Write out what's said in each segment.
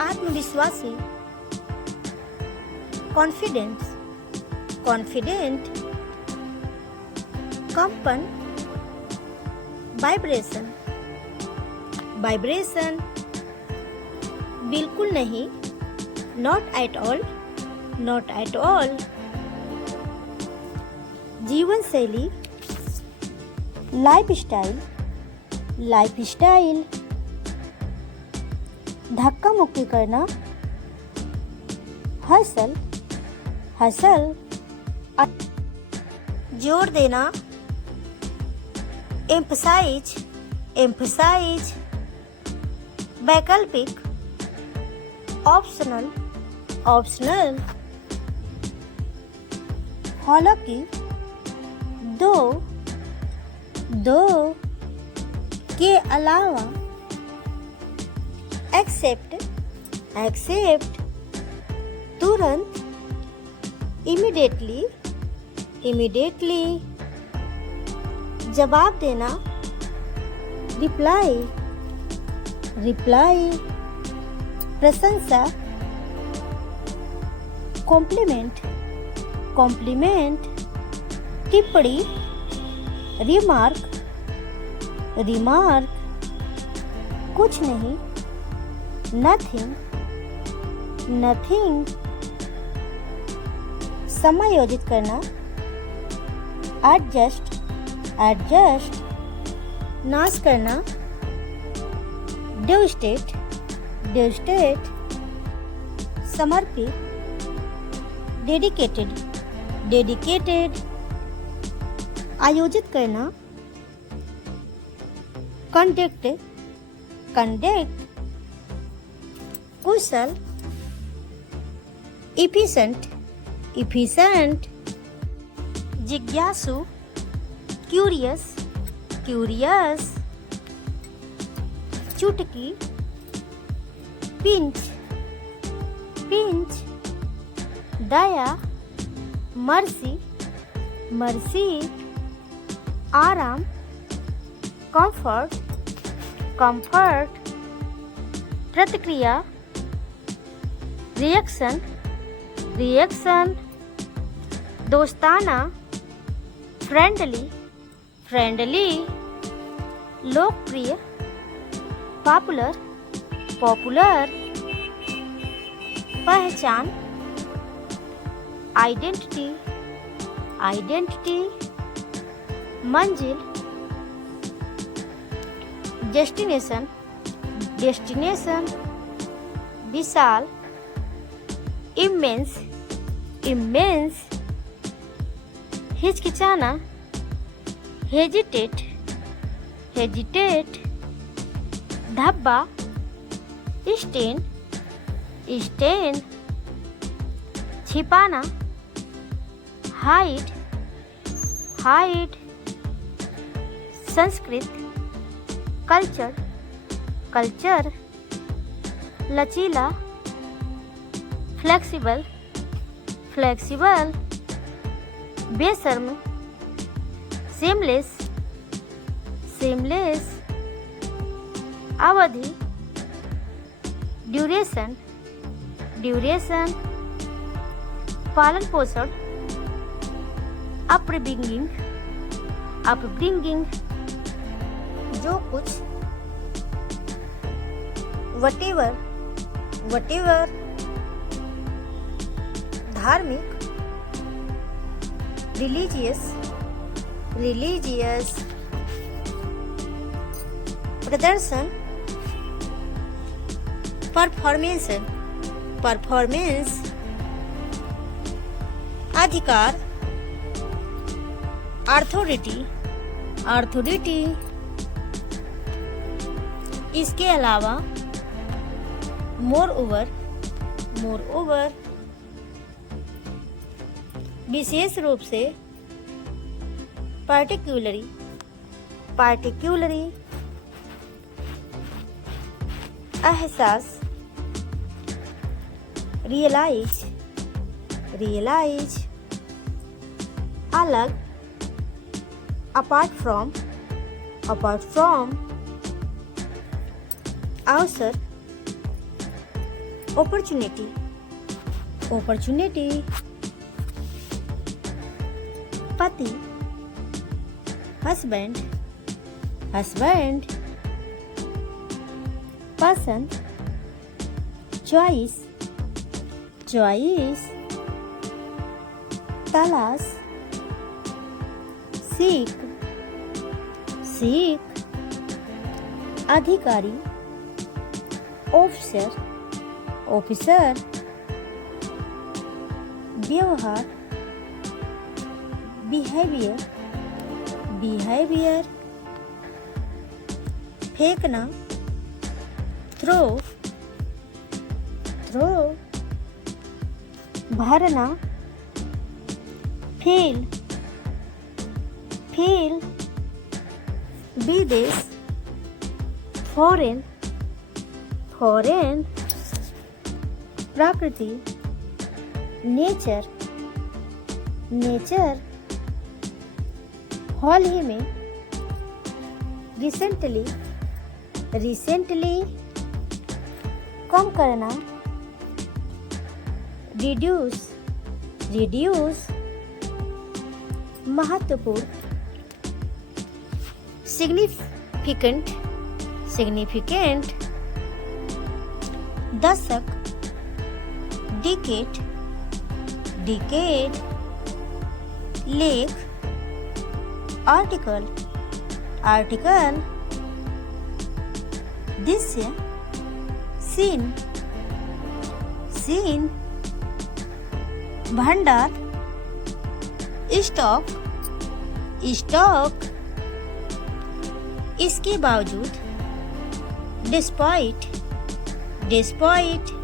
आत्मविश्वासी, confidence, confident, कंपन, vibration, vibration, बिल्कुल नहीं, not at all, not at all, जीवन शैली, लाइफस्टाइल, लाइफस्टाइल, धक्का मुक्की करना, हसल, हसल, जोर देना, एम्फसाइज, एम्फसाइज, वैकल्पिक, ऑप्शनल, ऑप्शनल, हालांकि, दो, दो, के अलावा, एक्सेप्ट, एक्सेप्ट, तुरंत, इमीडिएटली, इमीडिएटली, जवाब देना, रिप्लाई, रिप्लाई, प्रशंसा, कॉम्प्लीमेंट, कॉम्प्लीमेंट, टिप्पणी, रिमार्क, रिमार्क, कुछ नहीं, नथिंग, नथिंग, समायोजित करना, एडजस्ट, एडजस्ट, नाश करना, डेवस्टेट, डेवस्टेट, समर्पित, डेडिकेटेड, डेडिकेटेड, आयोजित करना, कंडक्ट, कंडक्ट, कुशल, इफिशिएंट, इफिशिएंट, जिज्ञासु, क्यूरियस, क्यूरियस, चुटकी, पिंच, पिंच, दया, मर्सी, मर्सी, आराम, कंफर्ट, कंफर्ट, प्रतिक्रिया, रिएक्शन, रिएक्शन, दोस्ताना, फ्रेंडली, फ्रेंडली, लोकप्रिय, पॉपुलर, पॉपुलर, पहचान, आइडेंटिटी, आइडेंटिटी, मंजिल, डेस्टिनेशन, डेस्टिनेशन, विशाल, इमेंस, इमेंस, हिचकिचाना, हेजिटेट, हेजिटेट, धब्बा, स्टेन, स्टेन, छिपाना, hide, hide, Sanskrit, culture, culture, लचीला, फ्लेक्सिबल, फ्लेक्सिबल, बेशर्म, सेमलेस, सेमलेस, अवधि, ड्यूरेशन, ड्यूरेशन, पालन पोषण, अपब्रिंगिंग, अपब्रिंगिंग, जो कुछ, वटेवर, वटेवर, धार्मिक, रिलीजियस, रिलीजियस, प्रदर्शन, परफॉर्मेंस, परफॉर्मेंस, अधिकार, अथॉरिटी, अथॉरिटी, इसके अलावा, मोर ओवर, मोर ओवर, विशेष रूप से, पार्टिकुलरी, पार्टिकुलरी, एहसास, रियलाइज, रियलाइज, अलग, अपार्ट फ्रॉम, अपार्ट फ्रॉम, अवसर, opportunity, opportunity. पति, husband, husband. पसंद, choice, choice. तलाश, सीख, सीख. अधिकारी, ऑफिसर, ऑफिसर. व्यवहार, बिहेवियर, बिहेवियर. फेंकना, थ्रो, थ्रो. भरना, फेल, फेल. विदेश, फॉरेन, फॉरेन. प्रकृति, नेचर, नेचर. हाल ही में, रिसेंटली, रिसेंटली. कम करना, रिड्यूस, रिड्यूस. महत्वपूर्ण, सिग्निफिकेंट, सिग्निफिकेंट. दशक, डिकेड, डिकेड. लेख, आर्टिकल, आर्टिकल. दृश्य, सीन, सीन. भंडार, स्टॉक, स्टॉक. इसके बावजूद, डिस्पाइट, डिस्पाइट.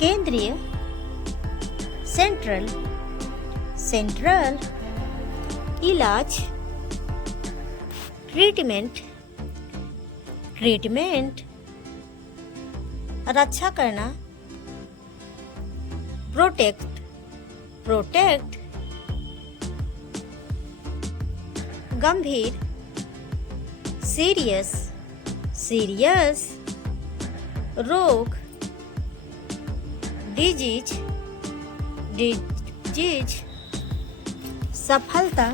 केंद्रीय, सेंट्रल, सेंट्रल. इलाज, ट्रीटमेंट, ट्रीटमेंट. रक्षा करना, प्रोटेक्ट, प्रोटेक्ट. गंभीर, सीरियस, सीरियस. रोग, डिजीज, डिजीज. सफलता,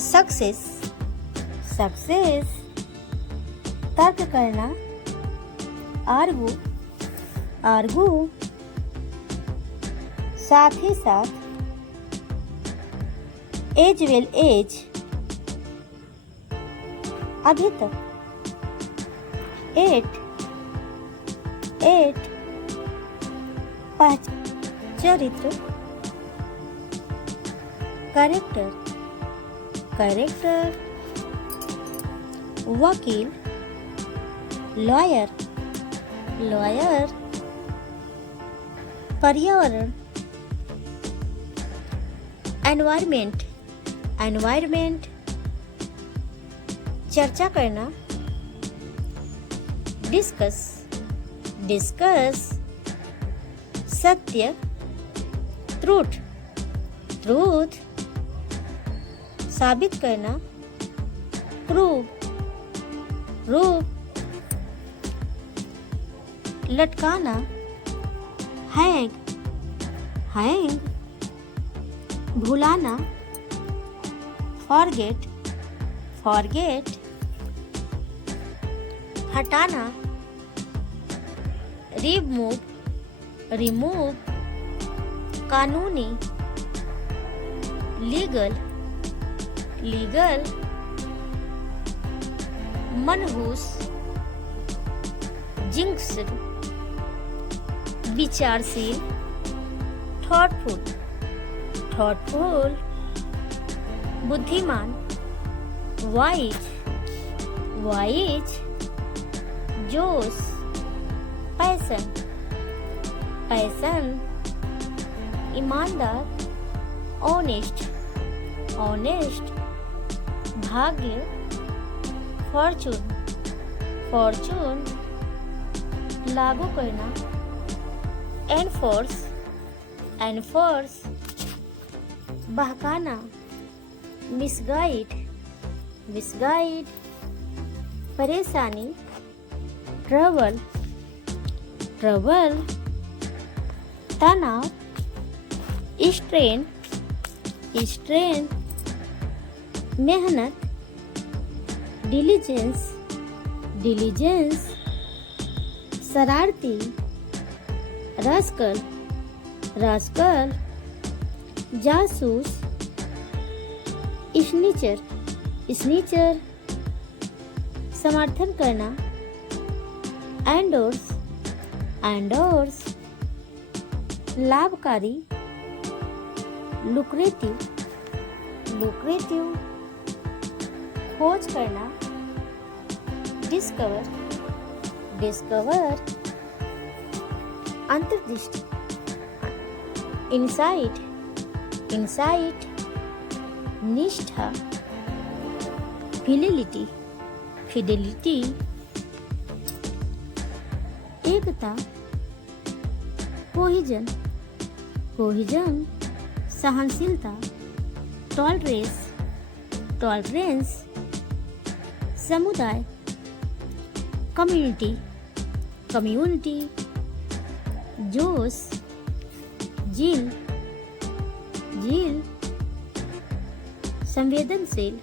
सक्सेस, सक्सेस. तर्क करना, आर्गू, आर्गू. साथ ही साथ, एज वेल एज. अभी तक, एट, एट. चरित्र, कैरेक्टर, कैरेक्टर. वकील, लॉयर, लॉयर. पर्यावरण, एनवायरमेंट, एनवायरमेंट. चर्चा करना, डिस्कस, डिस्कस. सत्य, ट्रूथ, ट्रूथ. साबित करना, प्रूव, प्रूव. लटकाना, हैंग, हैंग. भुलाना, फॉरगेट, फॉरगेट. हटाना, रिमूव, रिमूव. कानूनी, लीगल, लीगल. मनहूस, जिंक्स्ड, विचारशील, थॉटफुल, थॉटफुल. बुद्धिमान, वाइज, वाइज. जोश, पैशन, पैशन. ईमानदार, ऑनेस्ट, ऑनेस्ट. भाग्य, फॉर्चून, फॉर्चून. लागू करना, एनफोर्स, एनफोर्स. बहकाना, मिसगाइड, मिसगाइड. परेशानी, ट्रबल ट्रबल, तनाव, स्ट्रेन स्ट्रेन, मेहनत, डिलीजेंस डिलीजेंस, शरारती, रास्कल रास्कल, जासूस, स्नीचर स्नीचर, समर्थन करना, एंडोर्स एंडोर्स, लाभकारी, लुक्रेटिव लुक्रेटिव, खोज करना, डिस्कवर डिस्कवर, अंतर्दृष्टि, इंसाइट इंसाइट, निष्ठा, फिडेलिटी फिडेलिटी, एकता, कोहिजन कोहिजन, सहनशीलता, टॉलरेंस टॉलरेंस, समुदाय, कम्युनिटी कम्युनिटी, जोश, झील झील, संवेदनशील,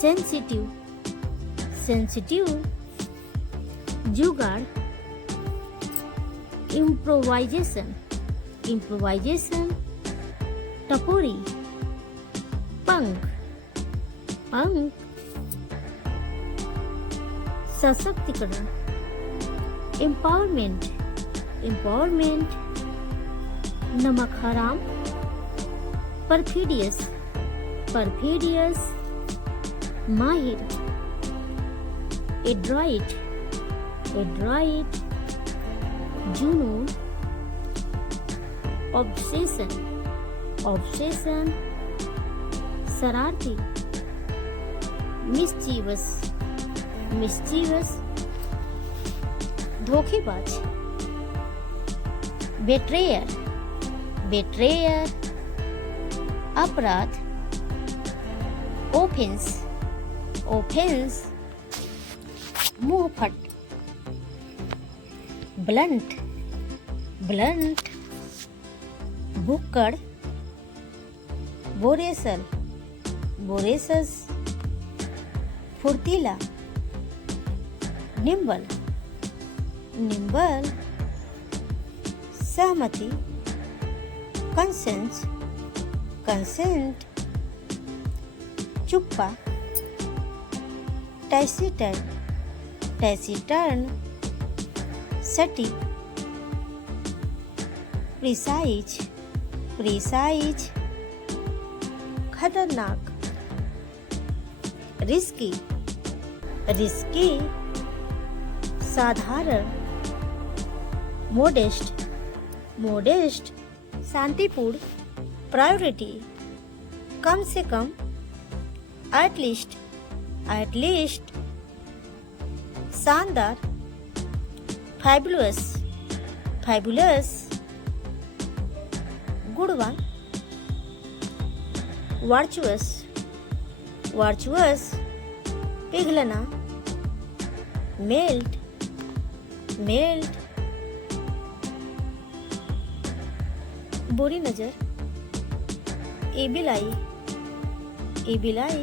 सेंसिटिव सेंसिटिव, जुगाड़, इम्प्रोवाइजेशन इम्प्रोवाइजेशन, टपोरी, पंख पंख, सशक्तिकरण, एम्पावरमेंट एम्पावरमेंट, नमक हराम, परफिडियस परफिडियस, माहिर, एड्रॉइट एड्रॉइट, जुनून, ऑब्सेशन ऑब्सेशन, शरारती, मिस्चीवस मिस्चीवस, धोखेबाज, बेट्रेयर बेट्रेयर, अपराध, ओफेंस ओफेंस, मुंहफट, ब्लंट ब्लंट, भुक्कड़, बोरेसल बोरेसस, फुर्तीला, निम्बल निम्बल, सहमति, कंसेंस कंसेंट, चुप्पा, टैसीटर्न टैसीटर्न, सटीक, प्रिसाइज प्रिसाइज, खतरनाक, रिस्की रिस्की, साधारण, मोडेस्ट मोडेस्ट, शांतिपूर्ण, प्रायोरिटी, कम से कम, एटलीस्ट एटलीस्ट, शानदार, फैबुलस फैबुलस, गुणवान, वर्चुअस वर्चुअस, पिघलना, मेल्ट मेल्ट, बुरी नज़र, एबिलाई एबिलाई,